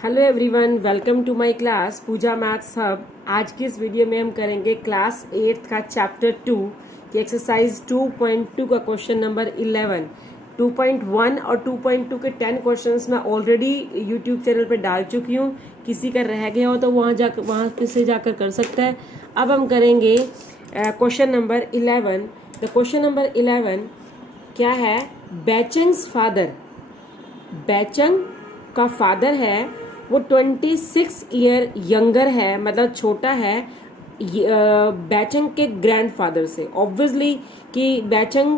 Hello everyone, welcome to my class Pooja maths hub. आज की इस वीडियो में हम करेंगे क्लास 8 का चैप्टर 2 की एक्सरसाइज 2.2 का क्वेश्चन नंबर 11। 2.1 और 2.2 के 10 क्वेश्चंस मैं ऑलरेडी यूट्यूब चैनल पे डाल चुकी हूँ। किसी का रह गया हो तो वहाँ से जाकर कर सकता है। अब हम करेंगे question number 11। The question number 11 क्या है? बैचंग्स फादर, बैचंग का फादर है, वो 26 ईयर यंगर है, मतलब छोटा है बैचंग के ग्रैंडफादर से। ऑब्वियसली कि बैचंग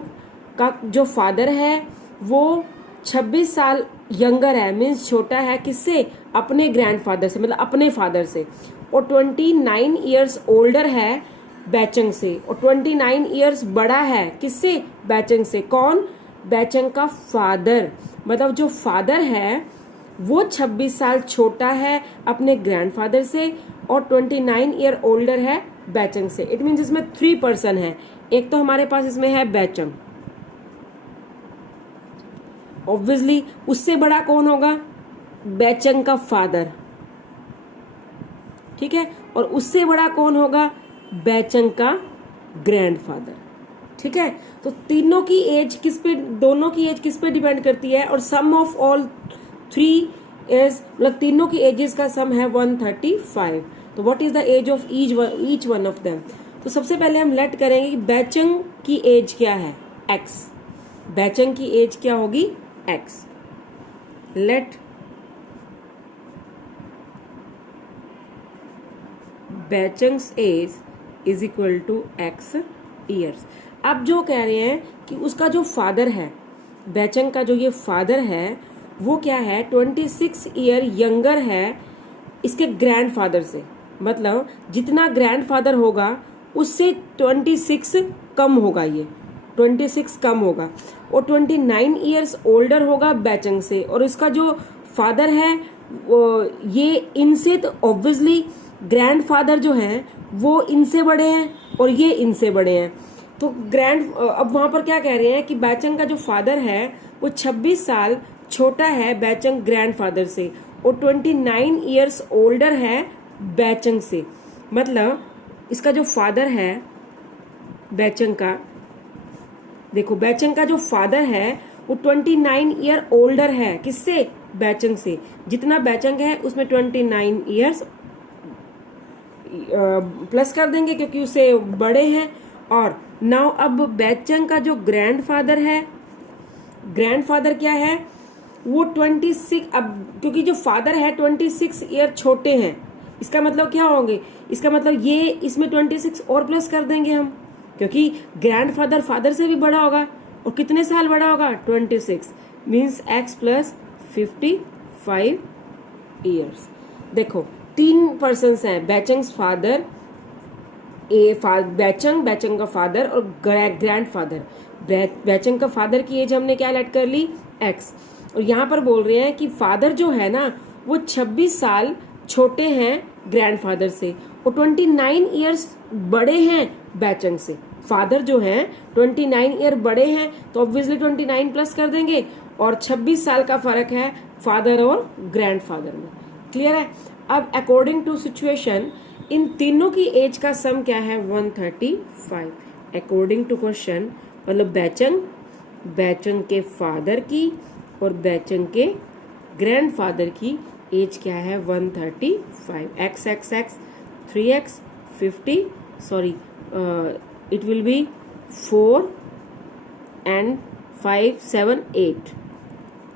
का जो फादर है वो 26 साल यंगर है, मीन्स छोटा है किससे? अपने ग्रैंडफादर से, मतलब अपने फादर से। और 29 ईयर्स ओल्डर है बैचंग से, और 29 ईयर्स बड़ा है किससे? बैचंग से। कौन? बैचंग का फादर, मतलब जो फादर है वो 26 साल छोटा है अपने ग्रैंडफादर से और 29 ईयर ओल्डर है बैचंग से। इट मीन्स इसमें 3 पर्सन है। एक तो हमारे पास इसमें है बैचंग, ऑब्वियसली उससे बड़ा कौन होगा? बैचंग का फादर, ठीक है। और उससे बड़ा कौन होगा? बैचंग का ग्रैंडफादर, ठीक है। तो तीनों की एज किस पे, दोनों की एज किस पे डिपेंड करती है? और सम ऑफ ऑल 3 इज, मतलब तीनों की एजेस का सम है 135। तो what is the age of each one of them? तो सबसे पहले हम लेट करेंगे कि बैचंग की एज क्या है? x। बैचंग की एज क्या होगी? x। लेट बैचंग्स age is equal to x years. अब जो कह रहे हैं कि उसका जो फादर है, बैचंग का जो ये फादर है वो क्या है? 26 ईयर यंगर है इसके ग्रैंडफादर से, मतलब जितना ग्रैंडफादर होगा उससे 26 कम होगा, ये 26 कम होगा। और 29 ईयर्स ओल्डर होगा बैचंग से। और इसका जो फादर है ये इनसे, तो ऑब्वियसली ग्रैंडफादर जो है वो इनसे बड़े हैं और ये इनसे बड़े हैं। तो अब वहां पर क्या कह रहे हैं कि बैचंग का जो फादर है वो 26 साल छोटा है बैचंग ग्रैंडफादर से और 29 ईयर्स ओल्डर है बैचंग से। मतलब इसका जो फादर है बैचंग का, देखो बैचंग का जो फादर है वो 29 ईयर ओल्डर है किससे? बैचंग से। जितना बैचंग है उसमें 29 ईयर्स प्लस कर देंगे क्योंकि उससे बड़े हैं। और नाउ अब बैचंग का जो ग्रैंडफादर है, ग्रैंडफादर क्या है? वो 26, अब क्योंकि जो फादर है 26 ईयर छोटे हैं, इसका मतलब क्या होंगे? इसका मतलब ये इसमें 26 और प्लस कर देंगे हम, क्योंकि ग्रैंडफादर फादर से भी बड़ा होगा। और कितने साल बड़ा होगा? 26, मीन्स x प्लस 55 ईयर्स। देखो 3 पर्सन्स हैं, बैचंग्स फादर, बैचंग का फादर और ग्रैंडफादर। बैचंग का फादर की एज हमने क्या लेट कर ली? x। और यहाँ पर बोल रहे हैं कि फादर जो है ना वो 26 साल छोटे हैं ग्रैंडफादर से और 29 ईयर्स बड़े हैं बैचंग से। फादर जो हैं 29 ईयर बड़े हैं तो ऑब्वियसली 29 प्लस कर देंगे और 26 साल का फर्क है फादर और ग्रैंडफादर में। क्लियर है? अब अकॉर्डिंग टू सिचुएशन इन तीनों की एज का सम क्या है? 135 अकॉर्डिंग टू क्वेश्चन। मतलब बैचंग के फादर की और बैचंग के ग्रैंडफादर की एज क्या है? 135। x 3x 50, sorry it will be 4 and 5 7 8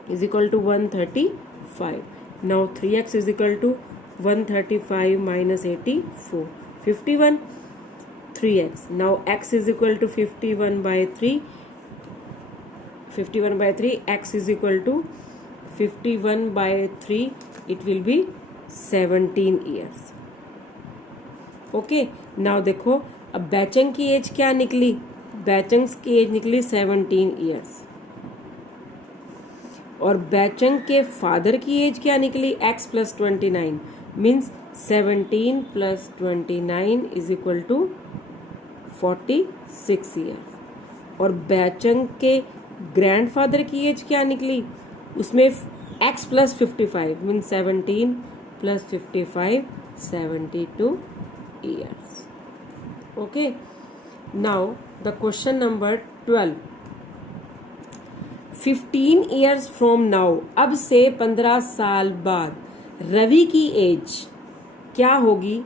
is equal to 135. Now 3x is equal to 135 minus 84, 51. 3x. Now x is equal to 51 by 3. 51 by 3, x is equal to 51 by 3, it will be 17 years. Okay, now देखो अब बैचंग की age क्या निकली? बैचंग की as निकली 17 years. और बैचंग के फादर की एज क्या निकली? x plus 29, means 17 plus 29 is equal to 46 years. और बैचंग के ग्रैंडफादर की एज क्या निकली? उसमें x plus 55 means 17 plus 55, 72 years. Okay. Now the question number 12. 15 years from now, अब से 15 साल बाद रवि की एज क्या होगी?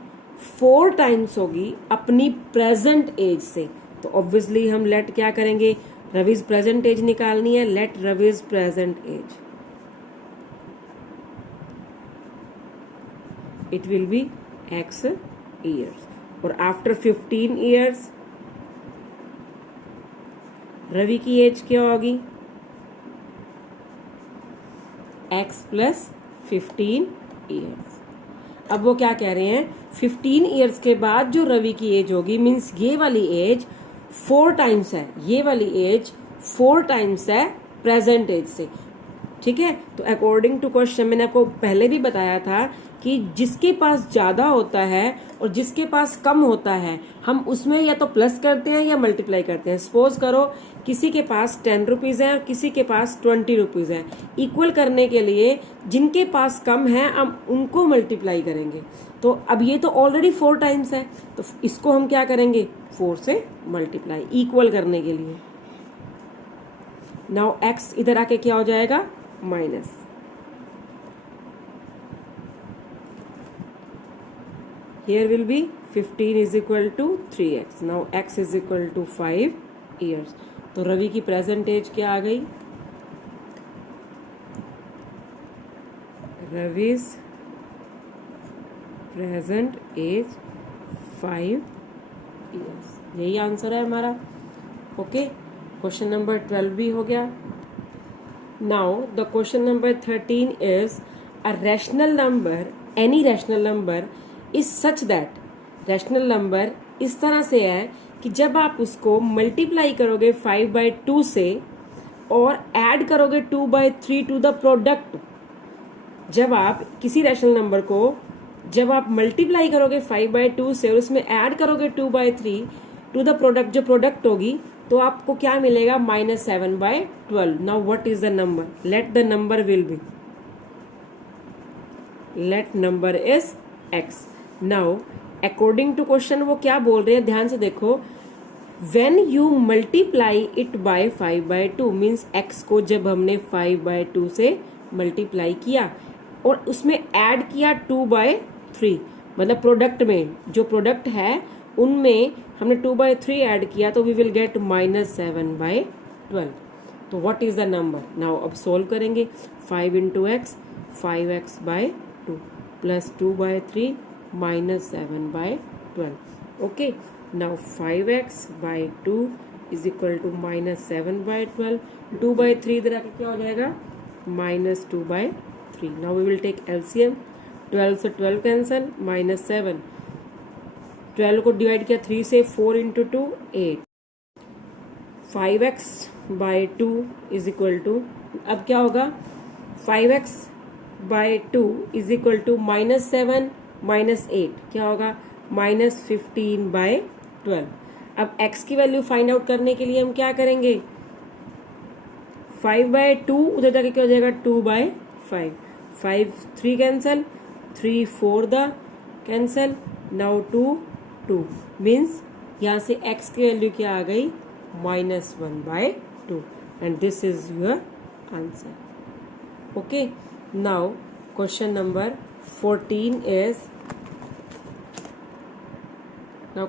4 टाइम्स होगी अपनी प्रेजेंट एज से. तो ऑब्वियसली हम लेट क्या करेंगे? रविज प्रेजेंट एज निकालनी है. Let Ravi's present age, it will be x years. और आफ्टर 15 years रवि की एज क्या होगी? x plus 15 years. अब वो क्या कह रहे हैं? 15 years के बाद जो रवि की एज होगी मीन्स ये वाली एज 4 टाइम्स है, ये वाली एज 4 टाइम्स है प्रेजेंट एज से. ठीक है. तो अकॉर्डिंग टू क्वेश्चन, मैंने आपको पहले भी बताया था कि जिसके पास ज्यादा होता है और जिसके पास कम होता है हम उसमें या तो प्लस करते हैं या मल्टीप्लाई करते हैं. सपोज करो किसी के पास 10 रुपीज है और किसी के पास 20 रुपीज है. इक्वल करने के लिए जिनके पास कम है हम उनको मल्टीप्लाई करेंगे. तो अब ये तो ऑलरेडी 4 टाइम्स है, तो इसको हम क्या करेंगे? 4 से मल्टीप्लाई इक्वल करने के लिए. नाउ x इधर आके क्या हो जाएगा? Minus. Here will be 15 is equal to 3x. Now x is equal to 5 years. तो रवि की प्रेजेंट एज क्या आ गई? रवि's प्रेजेंट एज 5 years. यही आंसर है हमारा. ओके. क्वेश्चन नंबर 12 भी हो गया. Now the question number 13 is a rational number, any rational number is such that. Rational number इस तरह से है कि जब आप उसको मल्टीप्लाई करोगे 5/2 से और ऐड करोगे 2/3 टू द प्रोडक्ट. जब आप किसी रैशनल नंबर को जब आप मल्टीप्लाई करोगे 5/2 से और उसमें ऐड करोगे 2/3 टू द प्रोडक्ट, जो प्रोडक्ट होगी, तो आपको क्या मिलेगा? -7/12. Now what is the number? Let the number will be, let number is x. Now according to question वो क्या बोल रहे हैं, ध्यान से देखो. When you multiply it by 5/2 means x को जब हमने 5/2 से मल्टीप्लाई किया और उसमें ऐड किया 2/3, मतलब प्रोडक्ट में जो प्रोडक्ट है उनमें हमने 2/3 ऐड किया, तो वी विल गेट -7/12. तो what is the number? Now अब सोल्व करेंगे. 5 into x, 5x/2 plus 2/3 -7/12. Okay. Now 5x/2 is equal to -7/12. 2/3 इधर आके क्या हो जाएगा? -2/3. Now we will take LCM. 12 से 12 कैंसल, -7. 12 को डिवाइड किया 3 से, 4 into 2 8. 5x/2 is equal to, अब क्या होगा? 5x/2 इज इक्वल टू -7 -8 क्या होगा? -15/12. अब x की वैल्यू फाइंड आउट करने के लिए हम क्या करेंगे? 5/2 उधर जाके क्या हो जाएगा? 2/5. 5 3 cancel, 3 4 the cancel. Now 2 means यहाँ से x की वैल्यू क्या आ गई? -1/2. And this is your answer. Okay. Now question number 14 is, now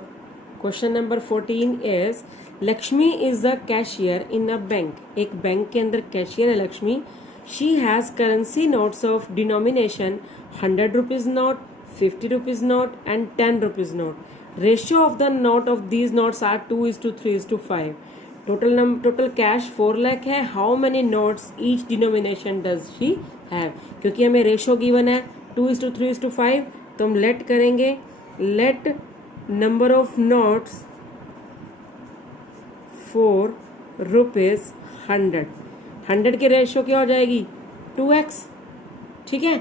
question number 14 is Lakshmi is a cashier in a bank. एक बैंक के अंदर कैशियर है Lakshmi. She has currency notes of denomination 100 rupees note, 50 rupees note and 10 rupees note. Ratio of the note of these notes are 2:3:5. Total cash 4 lakh है. How many notes each denomination does she have? क्योंकि हमें ratio given है 2:3:5, तो हम late करेंगे. Let number of notes for ₹100. 100 के ratio क्या हो जाएगी? 2x. ठीक है.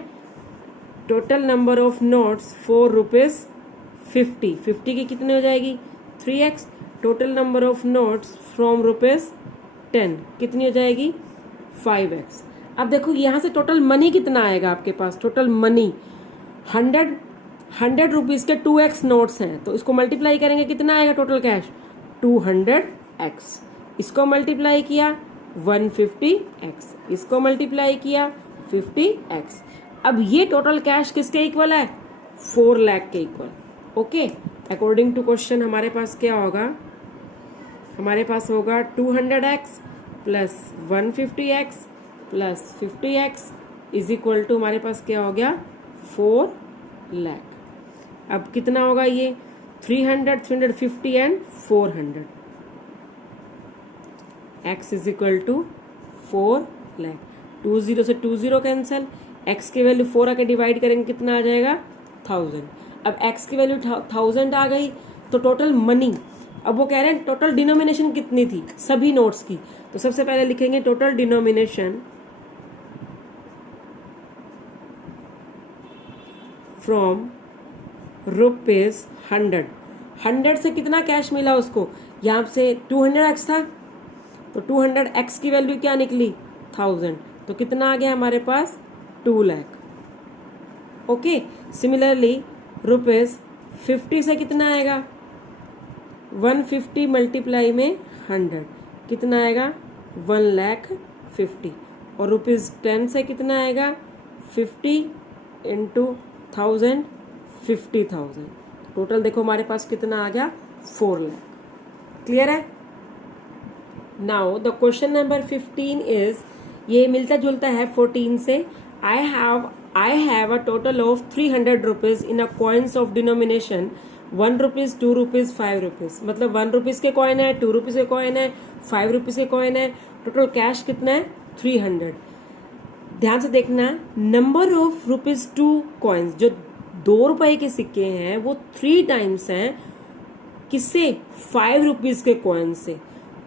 Total number of notes for ₹50. 50 की कितनी हो जाएगी? 3x. Total number of notes from ₹10 कितनी हो जाएगी? 5x. अब देखो यहाँ से टोटल मनी कितना आएगा आपके पास, टोटल मनी 100 रुपीज़ के 2x नोट्स हैं, तो इसको मल्टीप्लाई करेंगे कितना आएगा टोटल कैश 200x। इसको मल्टीप्लाई किया 150x, इसको मल्टीप्लाई किया 50x। अब ये टोटल कैश किसके इक्वल है, 4 लाख के इक्वल। ओके, अकॉर्डिंग टू क्वेश्चन हमारे पास क्या होगा, हमारे पास होगा 200x plus 150x plus 50x is equal to हमारे पास क्या हो गया 4 लाख। अब कितना होगा ये 300, 350 and 400, x is equal to 4 lakh. 20 से 20 कैंसिल, x की वैल्यू 4 आके डिवाइड करेंगे कितना आ जाएगा 1000। अब x की वैल्यू 1000 आ गई, तो टोटल मनी, अब वो कह रहे हैं टोटल डिनोमिनेशन कितनी थी सभी नोट्स की, तो सबसे पहले लिखेंगे टोटल डिनोमिनेशन फ्रॉम रुपीज 100। 100 से कितना कैश मिला उसको, यहाँ से 200x था, तो 200x की वैल्यू क्या निकली 1000, तो कितना आ गया हमारे पास 2 लाख। ओके, सिमिलरली रुपीज 50 से कितना आएगा 150 मल्टीप्लाई में 100 कितना आएगा 1,50,000, और रुपीज 10 से कितना आएगा 50 इंटू 1000 50,000। टोटल देखो हमारे पास कितना आ गया 4 लाख। क्लियर है। Now the question number 15 is, ये मिलता जुलता है 14 से। I have a total of 300 rupees in a coins of denomination 1 rupees, 2 rupees, 5 rupees। मतलब 1 रुपीज के कॉइन है, 2 रुपीज के कॉइन है, 5 रुपीज के कॉइन है। टोटल कैश कितना है 300। ध्यान से देखना, नंबर ऑफ रुपीज 2 कॉइन्स, जो 2 रुपए के सिक्के हैं वो 3 टाइम्स हैं किससे 5 रुपीज के कॉइन से,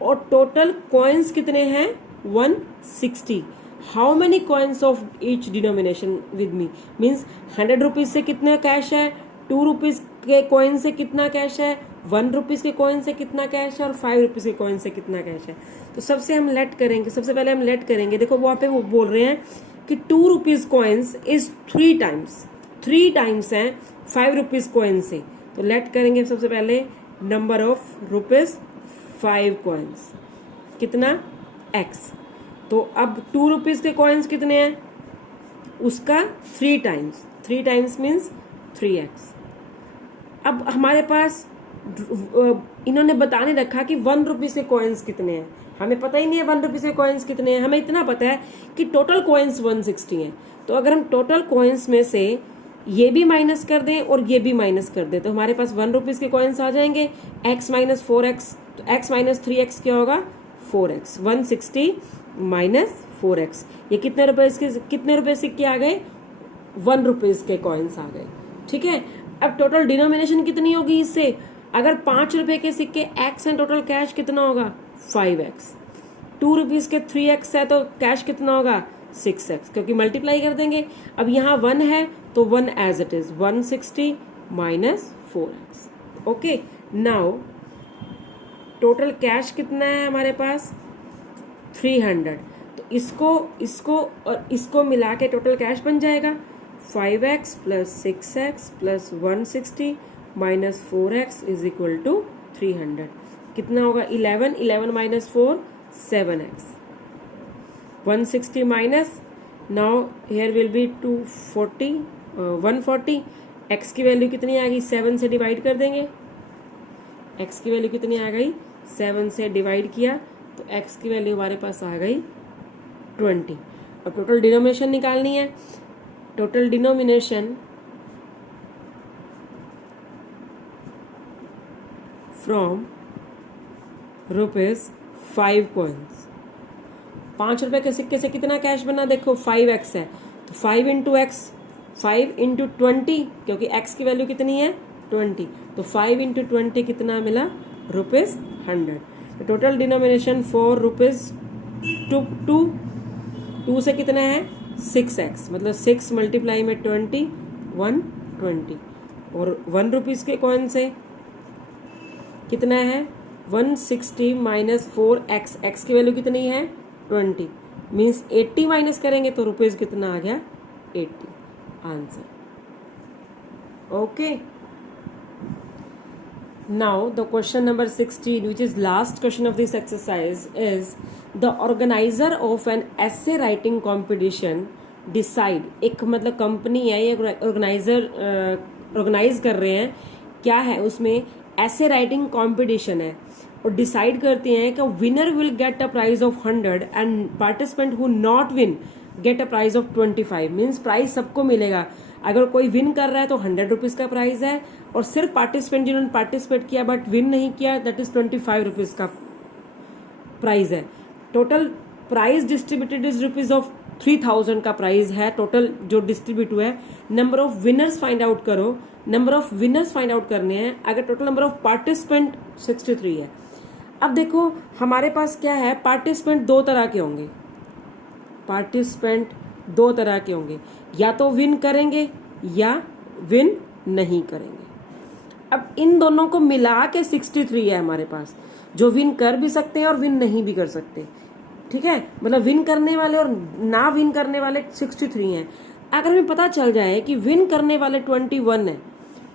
और टोटल कॉइन्स कितने हैं 160। How many coins of each denomination with me, means 100 rupees से कितना कैश है, 2 रुपीज के कॉइन से कितना कैश है, 1 रुपीज के कॉइन से कितना कैश है, और 5 रुपीज के कॉइन से कितना कैश है। तो सबसे हम लेट करेंगे, सबसे पहले हम लेट करेंगे। देखो वहां पे वो बोल रहे हैं कि 2 रुपीज कॉइन्स इज 3 टाइम्स हैं 5 रुपीज कॉइन से। तो लेट करेंगे सबसे पहले नंबर ऑफ रुपीज 5 कॉइन्स कितना x। तो अब 2 रुपीज के कॉइन्स कितने हैं, उसका 3 टाइम्स मीन्स 3x। अब हमारे पास इन्होंने बताने रखा कि 1 रुपीज के कॉइन्स कितने हैं, हमें पता ही नहीं है 1 रुपीज के कॉइन्स कितने हैं, हमें इतना पता है कि टोटल कॉइन्स 160 हैं। तो अगर हम टोटल कॉइन्स में से ये भी माइनस कर दें और ये भी माइनस कर दें, तो हमारे पास 1 रुपीज के कॉइन्स आ जाएंगे। x माइनस 4x, तो x माइनस 3x क्या होगा 4x। 160 माइनस 4x, ये कितने रुपए सिक्के आ गए 1 रुपीज के कॉइन्स आ गए। ठीक है, अब टोटल डिनोमिनेशन कितनी होगी इससे, अगर 5 रुपए के सिक्के x हैं, टोटल कैश कितना होगा 5x। 2 रुपीज के 3x है, तो कैश कितना होगा 6x, क्योंकि मल्टीप्लाई कर देंगे। अब यहाँ 1 है तो 1 as it is 160 minus 4x। Okay, now total cash कितना है हमारे पास 300, तो इसको और इसको मिला के टोटल कैश बन जाएगा 5x plus 6x plus 160 minus 4x is equal to 300। कितना होगा 11 minus 4 7x। 160 minus, now here will be 240 140। x की वैल्यू कितनी आ गई 7 से डिवाइड कर देंगे, x की वैल्यू कितनी आ गई 7 से डिवाइड किया तो x की वैल्यू हमारे पास आ गई 20। अब टोटल डिनोमिनेशन निकालनी है। Total denomination from rupees 5 coins. 5 रुपए के सिक्के से कितना कैश बना, देखो 5x है, तो 5 इंटू एक्स 5 इंटू 20, क्योंकि x की वैल्यू कितनी है 20, तो 5 इंटू 20 कितना मिला रुपीज 100। तो टोटल डिनोमिनेशन फॉर रुपीज 2 से कितना है 6x, मतलब 6 मल्टीप्लाई में 20 120, और 1 रुपीज के कॉइन से कितना है 160 माइनस 4x, x की वैल्यू कितनी है 20, मीन्स 80 माइनस करेंगे तो रुपीज कितना आ गया 80 answer. Okay. Now the question number 16, which is last question of this exercise, is the organizer of an essay writing competition decide. एक मतलब कंपनी है ये ऑर्गेनाइजर ऑर्गेनाइज कर रहे हैं, क्या है उसमें essay writing competition है और डिसाइड करते हैं कि winner will get a prize of 100 and participant who not win get a prize of 25. Means prize सबको मिलेगा. अगर कोई विन कर रहा है तो 100 रुपीज का प्राइज है और सिर्फ पार्टिसिपेंट जिन्होंने पार्टिसिपेट किया बट विन नहीं किया दैट इज 25 रुपीज का प्राइज है. Total prize distributed is rupees of 3000 का प्राइज है टोटल जो डिस्ट्रीब्यूट हुआ है. Number of winners find out करो. Number of winners find out करने हैं. अगर टोटल नंबर ऑफ पार्टिसिपेंट 63 है. अब देखो हमारे पास क्या है, पार्टिसिपेंट दो तरह के होंगे. पार्टिसिपेंट दो तरह के होंगे, या तो विन करेंगे या विन नहीं करेंगे. अब इन दोनों को मिला के 63 है हमारे पास, जो विन कर भी सकते हैं और विन नहीं भी कर सकते. ठीक है, मतलब विन करने वाले और ना विन करने वाले 63 हैं. अगर हमें पता चल जाए कि विन करने वाले 21 है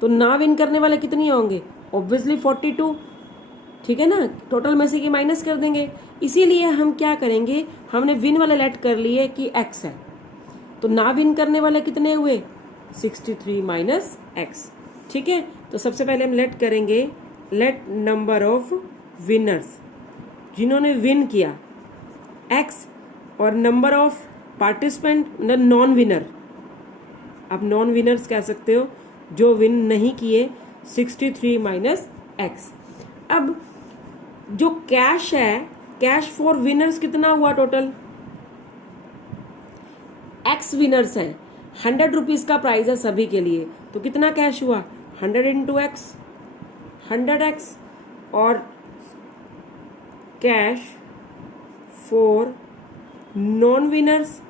तो ना विन करने वाले कितने होंगे, ऑब्वियसली 42. ठीक है ना, टोटल में से की माइनस कर देंगे. इसीलिए हम क्या करेंगे, हमने विन वाले लेट कर लिए कि x है, तो ना विन करने वाले कितने हुए 63 माइनस x. ठीक है, तो सबसे पहले हम लेट करेंगे लेट नंबर ऑफ विनर्स जिन्होंने विन किया x और number of participant non winner. आप नॉन विनर्स कह सकते हो जो विन नहीं किए 63 माइनस x. अब जो कैश है, कैश फॉर विनर्स कितना हुआ टोटल, एक्स विनर्स हैं, 100 रुपीज का प्राइज है सभी के लिए, तो कितना कैश हुआ 100 इंटू एक्स 100x. और कैश फॉर नॉन विनर्स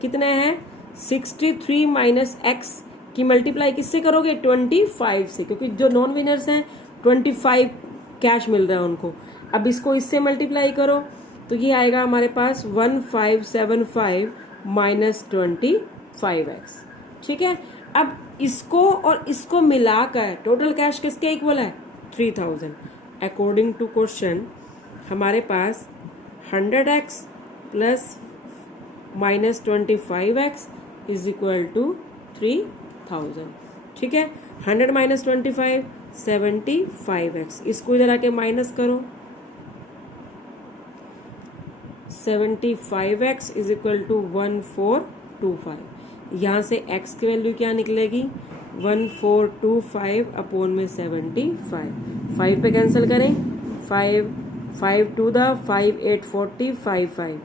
कितना है 63 माइनस एक्स की मल्टीप्लाई किससे करोगे 25 से, क्योंकि जो नॉन विनर्स हैं 25 कैश मिल रहा है उनको. अब इसको इससे मल्टीप्लाई करो तो ये आएगा हमारे पास 1575 माइनस 25x. ठीक है, अब इसको और इसको मिलाकर टोटल कैश किसके इक्वल है 3000. अकॉर्डिंग टू क्वेश्चन हमारे पास 100x plus minus 25x is equal to 3000. ठीक है, 100 माइनस 25 75x. इसको इधर आके माइनस करो, 75x इज इक्वल टू 1425. यहाँ से x की वैल्यू क्या निकलेगी 1425 अपॉन में 75. 5 पे कैंसिल करें, 5 टू द 5 8 40 5 5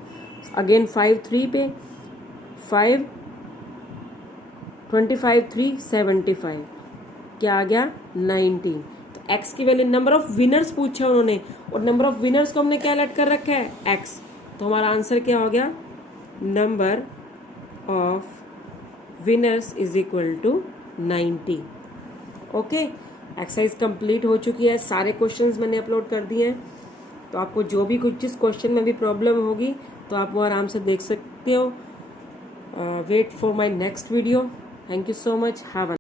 अगेन 5 3 पे 5 25 3 75 क्या आ गया 19. तो x की वैल्यू, नंबर ऑफ विनर्स पूछा उन्होंने और नंबर ऑफ विनर्स को हमने क्या लेट कर रखा है x. तो हमारा आंसर क्या हो गया, number of winners is equal to 90. Okay, exercise complete हो चुकी है. सारे क्वेश्चंस मैंने अपलोड कर दिए हैं, तो आपको जो भी कुछ जिस क्वेश्चन में भी प्रॉब्लम होगी तो आप वो आराम से देख सकते हो. Wait for my next video. Thank you so much. Have